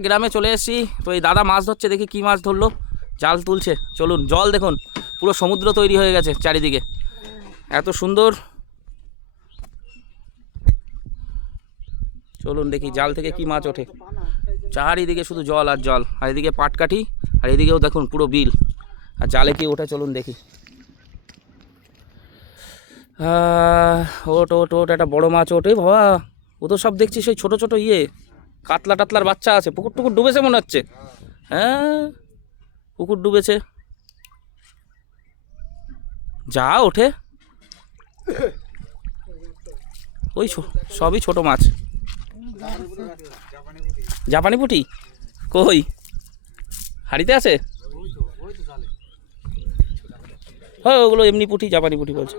গ্রামে চলে এসেছি। তো এই দাদা মাছ ধরছে, দেখি কি মাছ ধরলো। জাল তুলছে, চলুন। জল দেখুন, পুরো সমুদ্র তৈরি হয়ে গেছে চারিদিকে, এত সুন্দর। চলুন দেখি জাল থেকে কি মাছ ওঠে। চারিদিকে শুধু জল আর জল, আর এদিকে পাটকাঠি, আর এদিকেও দেখুন পুরো বিল। আর জালে কি ওঠে চলুন দেখি। ওট ওট ওট, একটা বড় মাছ ওঠে বাবা। ও তো সব দেখছি সেই ছোট ছোট কাতলা টাতলার বাচ্চা আছে। পুকুর টুকুর ডুবেছে মনে হচ্ছে। হ্যাঁ, পুকুর ডুবেছে, যা ওঠে ওই সবই ছোট মাছ। জাপানি পুঁটি কই? হাড়িতে আছে? হ্যাঁ, ওগুলো এমনি পুঁটি, জাপানি পুঁটি বলছে।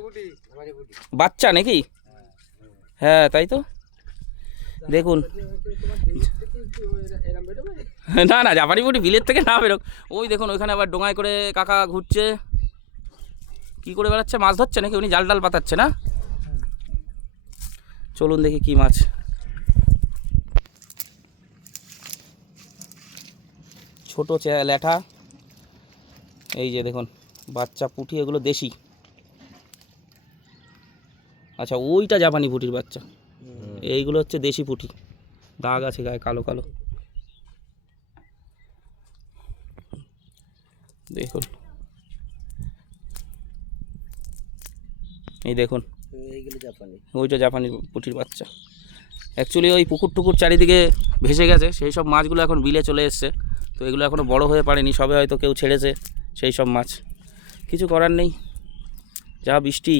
বাচ্চা নাকি? হ্যাঁ তাই তো, দেখুন। না না, জাপানি পুঁটি বিলের থেকে না বেরোক। ওই দেখুন, ওইখানে আবার ডোঙায় করে কাকা ঘুরছে। কি করে বেড়াচ্ছে? মাছ ধরছে নাকি? উনি জাল ডাল পাতাচ্ছে না? চলুন দেখি কি মাছ। ছোট ল্যাঠা, এই যে দেখুন বাচ্চা পুঁটি, এগুলো দেশি। আচ্ছা, ওইটা জাপানি পুঁটির বাচ্চা, এইগুলো হচ্ছে দেশি পুঁটি। দাগ আছে গায়ে কালো কালো, দেখুন। এই দেখুন, ওইটা জাপানি পুঁটির বাচ্চা। অ্যাকচুয়ালি ওই পুকুর টুকুর চারিদিকে ভেসে গেছে, সেই সব মাছগুলো এখন বিলে চলে এসছে। তো এগুলো এখনও বড় হয়ে পারেনি, সবে হয়তো কেউ ছেড়েছে সেই সব মাছ। কিছু করার নেই, যা বৃষ্টি।